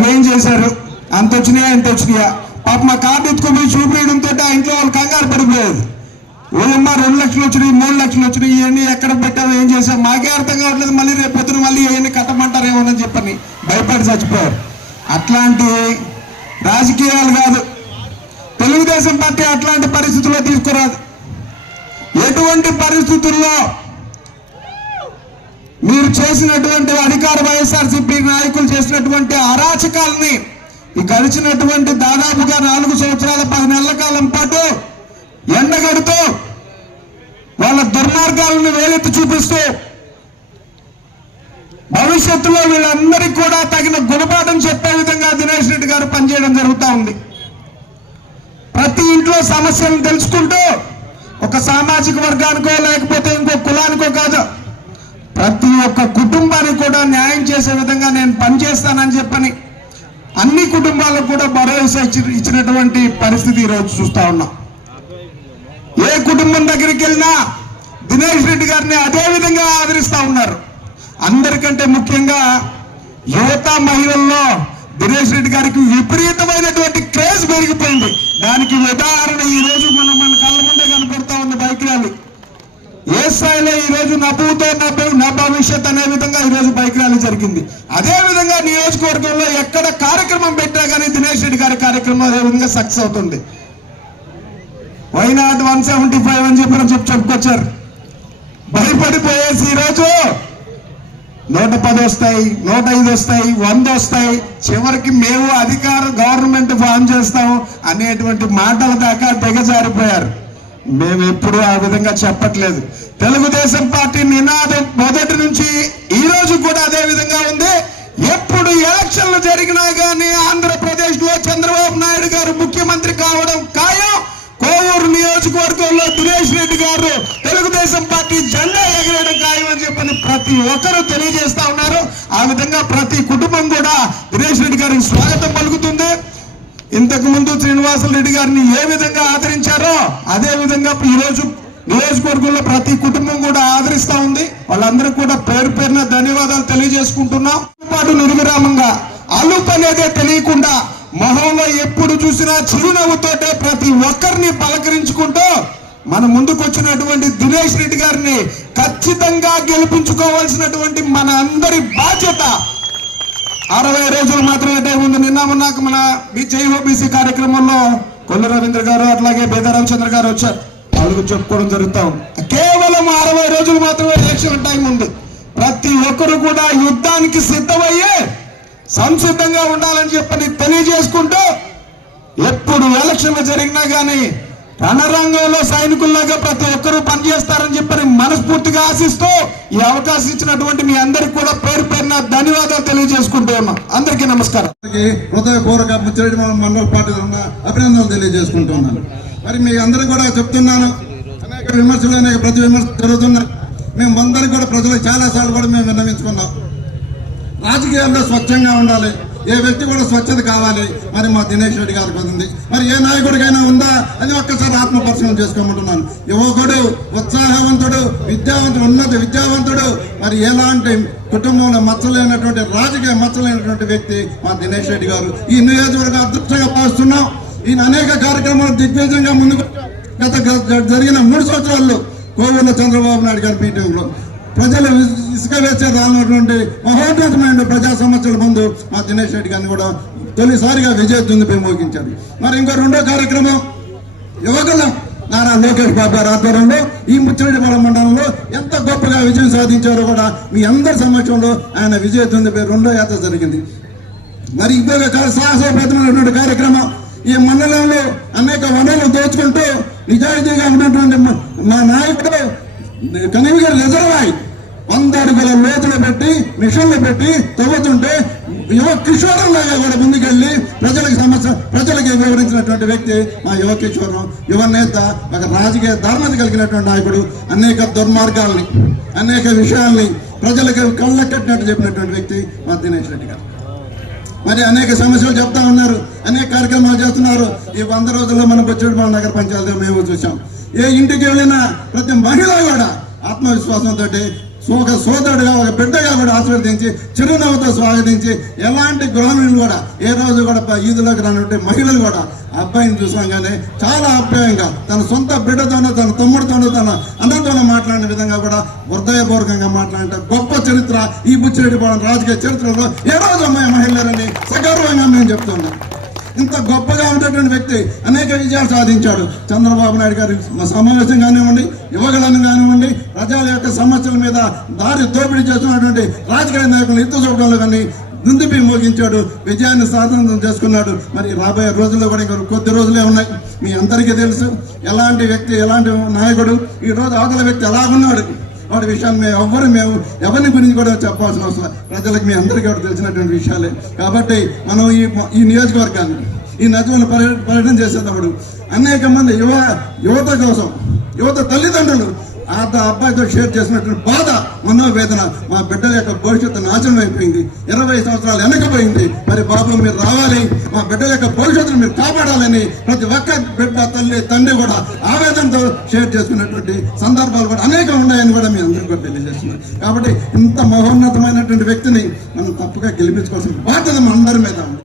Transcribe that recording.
అవేం చేశారు? అంత వచ్చినాయా ఇంత వచ్చినాయా? పాప మా కార్డు ఎత్తుకొని చూపించడంతో ఆ ఇంట్లో వాళ్ళు కంగారు పడిపోయేది. ఓయమ్మా 2 లక్షలు వచ్చినాయి, 3 లక్షలు వచ్చినాయి, ఇవన్నీ ఎక్కడ పెట్టాము, ఏం చేసాం మాకే అర్థం కావట్లేదు, మళ్ళీ రేపు పొద్దున మళ్ళీ ఇవన్నీ కట్టమంటారేమోనని చెప్పని భయపడి చచ్చిపోయారు. అట్లాంటి రాజకీయాలు కాదు. తెలుగుదేశం పార్టీ అట్లాంటి పరిస్థితుల్లో తీసుకురాదు. ఎటువంటి పరిస్థితుల్లో మీరు చేసినటువంటి అధికార వైఎస్ఆర్సీపీ నాయకులు చేసినటువంటి అరాచకాలని ఈ గడిచినటువంటి దాదాపుగా 4 సంవత్సరాల 10 నెలల కాలం పాటు ఎండగడుతూ వాళ్ళ దుర్మార్గాలను వేలెత్తి చూపిస్తూ భవిష్యత్తులో వీళ్ళందరికీ కూడా తగిన గుణపాఠం చెప్పే విధంగా దినేష్ రెడ్డి గారు పనిచేయడం జరుగుతూ ఉంది. ప్రతి ఇంట్లో సమస్యలను తెలుసుకుంటూ ఒక సామాజిక వర్గానికో లేకపోతే ఇంకో కులానికో కాదు, ప్రతి ఒక్క కుటుంబానికి కూడా న్యాయం చేసే విధంగా నేను పనిచేస్తానని చెప్పని అన్ని కుటుంబాలకు కూడా భరోసా ఇచ్చినటువంటి పరిస్థితి ఈరోజు చూస్తా ఉన్నాం. ఏ కుటుంబం దగ్గరికి వెళ్ళినా దినేష్ రెడ్డి గారిని అదే విధంగా ఆదరిస్తా ఉన్నారు. అందరికంటే ముఖ్యంగా యువత మహిళల్లో దినేష్ రెడ్డి గారికి విపరీతమైనటువంటి క్రేజ్ పెరిగిపోయింది. దానికి ఉదాహరణ ఈ రోజు మన కళ్ళ ముందే కనపడతా ఉంది బైక్ ర్యాలీ. ఏ స్థాయిలో ఈ రోజు నవ్వుతో నా భవిష్యత్ అనే విధంగా ఈ రోజు బైక్ ర్యాలీ జరిగింది. అదే విధంగా నియోజకవర్గంలో ఎక్కడ కార్యక్రమం పెట్టా కానీ దినేష్ రెడ్డి గారి కార్యక్రమం అదే విధంగా సక్సెస్ అవుతుంది. వైనాట్ 175 అని చెప్పుకొచ్చారు. భయపడిపోయేసి ఈరోజు 110 వస్తాయి, 105 వస్తాయి, 100 వస్తాయి, చివరికి మేము గవర్నమెంట్ ఫామ్ చేస్తాం అనేటువంటి మాటల దాకా దిగజారిపోయారు. మేము ఎప్పుడు ఆ విధంగా చెప్పట్లేదు. తెలుగుదేశం పార్టీ నినాదం మొదటి నుంచి ఈ రోజు కూడా అదే విధంగా ఉంది. ఎప్పుడు ఎలక్షన్లు జరిగినా కానీ ఆంధ్రప్రదేశ్ లో చంద్రబాబు నాయుడు గారు ముఖ్యమంత్రి కావడం ఖాయం. కోవూరు నియోజకవర్గంలో దినేష్ రెడ్డి గారు తెలుగుదేశం పార్టీ జెండా ఎగరేయడం ఖాయం అని చెప్పని ప్రతి ఒక్కరూ తెలియజేస్తా ఉన్నారు. ఆ విధంగా ప్రతి కుటుంబం కూడా దినేష్ రెడ్డి గారికి స్వాగతం పలుకుతుంది. ఇంతకు ముందు శ్రీనివాసులు రెడ్డి గారిని ఏ విధంగా ఆదరించారో అదే విధంగా ఈ రోజు నియోజకవర్గంలో ప్రతి కుటుంబం కూడా ఆదరిస్తా ఉంది. వాళ్ళందరూ కూడా పేరు పేరున ధన్యవాదాలు తెలియజేసుకుంటున్నాం. పాటు నిర్విరామంగా అలుపు అనేదే తెలియకుండా మొహంలో ఎప్పుడు చూసినా చిరునవ్వుతోటే ప్రతి ఒక్కరిని పలకరించుకుంటూ మన ముందుకు వచ్చినటువంటి దినేష్ రెడ్డి గారిని ఖచ్చితంగా గెలిపించుకోవాల్సినటువంటి మన అందరి బాధ్యత. 60 రోజులు మాత్రమే టైం ఉంది. నిన్న మొన్నాక మన జైఓబీసీ కార్యక్రమంలో కొల్లు రవీంద్ర గారు అట్లాగే బేదారామచంద్ర గారు వచ్చారు. వాళ్ళకు చెప్పుకోవడం జరుగుతా ఉంది. కేవలం 60 రోజులు మాత్రమే ఎలక్షన్ టైం ఉంది. ప్రతి ఒక్కరు కూడా యుద్ధానికి సిద్ధమయ్యే సంసిద్ధంగా ఉండాలని చెప్పని తెలియజేసుకుంటూ ఎప్పుడు ఎలక్షన్లు జరిగినా కానీ రణరంగంలో సైనికుల్లాగా ప్రతి ఒక్కరూ పనిచేస్తారని చెప్పని మనస్ఫూర్తిగా ఆశిస్తూ ఈ అవకాశం ఇచ్చినటువంటి మీ అందరికి కూడా పేరు పేరున ధన్యవాదాలు తెలియజేసుకుంటూ ఉన్నాం. అందరికీ నమస్కారం. హృదయపూర్వక మండల పార్టీ అభినందనలు తెలియజేసుకుంటున్నాను. మరి మీ అందరూ కూడా చెప్తున్నాను, అనేక విమర్శలు ప్రతి విమర్శ జరుగుతున్నాయి. మేము అందరికీ కూడా ప్రజలకు చాలా సార్లు కూడా మేము విన్నవించుకున్నాం. రాజకీయాల్లో స్వచ్ఛంగా ఉండాలి, ఏ వ్యక్తి కూడా స్వచ్ఛత కావాలి. మరి మా దినేష్ రెడ్డి గారికి ఉంది, మరి ఏ నాయకుడికైనా ఉందా అని ఒక్కసారి ఆత్మపరిశీలన చేసుకోమంటున్నాను. యువకుడు, ఉత్సాహవంతుడు, ఉన్నత విద్యావంతుడు, మరి ఎలాంటి కుటుంబంలో మచ్చలేనటువంటి రాజకీయ మచ్చలేనటువంటి వ్యక్తి మా దినేష్ రెడ్డి గారు. ఈ నియోజకవర్గం అదృష్టంగా భావిస్తున్నాం. ఈయన అనేక కార్యక్రమాలు దిగ్విజయంగా ముందుకు జరిగిన 3 సంవత్సరాల్లో కోవూరులో చంద్రబాబు నాయుడు గారి మీటింగ్లో ప్రజలు ఇసుక వేసే రానున్నటువంటి మహోన్నతమైన ప్రజా సమస్యల ముందు మా దినేష్ రెడ్డి గారిని కూడా తొలిసారిగా విజయదుందుపై మోగించారు. మరి ఇంకో 2వ కార్యక్రమం యువకుల నారా లోకేష్ బాబు గారి ఆధ్వర్యంలో ఈ ముచ్చిరెడ్డిపాలెం మండలంలో ఎంత గొప్పగా విజయం సాధించారో కూడా మీ అందరి సమక్షంలో ఆయన విజయదుందుపై 2వ యాత్ర జరిగింది. మరి ఇంకొక చాలా సాహసోపేతమైనటువంటి కార్యక్రమం, ఈ మండలంలో అనేక వనరులు దోచుకుంటూ నిజాయితీగా ఉన్నటువంటి మా నాయకుడు కనివిగర్ రిజర్వాయర్ 100 అడుగుల లోతులు పెట్టి మిషన్లు పెట్టి తవ్వుతుంటే యువ కిషోరంలాగా కూడా ముందుకెళ్ళి ప్రజలకు వివరించినటువంటి వ్యక్తి మా యువ కిషోరం. యువ నేత, ఒక రాజకీయ ధర్మత కలిగినటువంటి నాయకుడు. అనేక దుర్మార్గాల్ని, అనేక విషయాల్ని ప్రజలకు కళ్ళ కట్టినట్టు చెప్పినటువంటి వ్యక్తి మా దినేష్ రెడ్డి గారు. మరి అనేక సమస్యలు చెప్తా ఉన్నారు, అనేక కార్యక్రమాలు చేస్తున్నారు. ఈ 100 రోజుల్లో మనం బొచ్చిరెడ్డిపాలెం నగర పంచాయతీలో మేము చూసాం. ఏ ఇంటికి వెళ్ళినా ప్రతి మహిళ కూడా ఆత్మవిశ్వాసంతో ఒక సోదరుడుగా, ఒక బిడ్డగా కూడా ఆశీర్వదించి చిరునవ్వుతో స్వాగతించి ఎలాంటి గృహిణులు కూడా ఏ రోజు కూడా ఈదులోకి రానటువంటి మహిళలు కూడా ఆ అబ్బాయిని చూసాగానే చాలా ఆప్యాయంగా తన సొంత బిడ్డతోనో తన తమ్ముడితోనో తన అన్నతోనో మాట్లాడిన విధంగా కూడా హృదయపూర్వకంగా మాట్లాడే గొప్ప చరిత్ర ఈ బుచ్చిరెడ్డిపాలెం రాజకీయ చరిత్రలో ఏ రోజు అమ్మాయి మహిళలని సగర్వంగా మేము చెప్తున్నాం. ఇంత గొప్పగా ఉన్నటువంటి వ్యక్తి అనేక విజయాలు సాధించాడు. చంద్రబాబు నాయుడు గారి సమావేశం కానివ్వండి, యువకులను కానివ్వండి, ప్రజల యొక్క సమస్యల మీద దారి దోపిడీ చేస్తున్నటువంటి రాజకీయ నాయకులను ఎత్తు చూపడంలో కానీ దుందుపి మోగించాడు, విజయాన్ని సాధన చేసుకున్నాడు. మరి రాబోయే రోజుల్లో కూడా ఇంకా కొద్ది రోజులే ఉన్నాయి. మీ అందరికీ తెలుసు ఎలాంటి వ్యక్తి, ఎలాంటి నాయకుడు, ఈ రోజు అవతల వ్యక్తి ఎలాగున్నాడు. వాటి విషయాన్ని మేము ఎవరిని గురించి కూడా చెప్పాల్సిన అవసరం, ప్రజలకు మీ అందరికీ కూడా తెలిసినటువంటి విషయాలే. కాబట్టి మనం ఈ నియోజకవర్గాన్ని ఈ నదువులు పర్యటన చేసేటప్పుడు అనేక మంది యువత కోసం, యువత తల్లిదండ్రులు ఆ అబ్బాయితో షేర్ చేసినటువంటి బాధ, మనోవేదన, మా బిడ్డల యొక్క భవిష్యత్తు నాశనం అయిపోయింది, 20 సంవత్సరాలు వెనకపోయింది. మరి బాబు మీరు రావాలి, మా బిడ్డల యొక్క భవిష్యత్తును మీరు కాపాడాలని ప్రతి ఒక్క బిడ్డ, తల్లి, తండ్రి కూడా ఆవేదనతో షేర్ చేసుకున్నటువంటి సందర్భాలు కూడా అనేకం ఉన్నాయని కూడా మీ అందరికీ కూడా తెలియజేస్తున్నారు. కాబట్టి ఇంత మహోన్నతమైనటువంటి వ్యక్తిని మనం తప్పుగా గెలిపించుకోవాల్సిన బాధ్యత మన అందరి మీద ఉంది.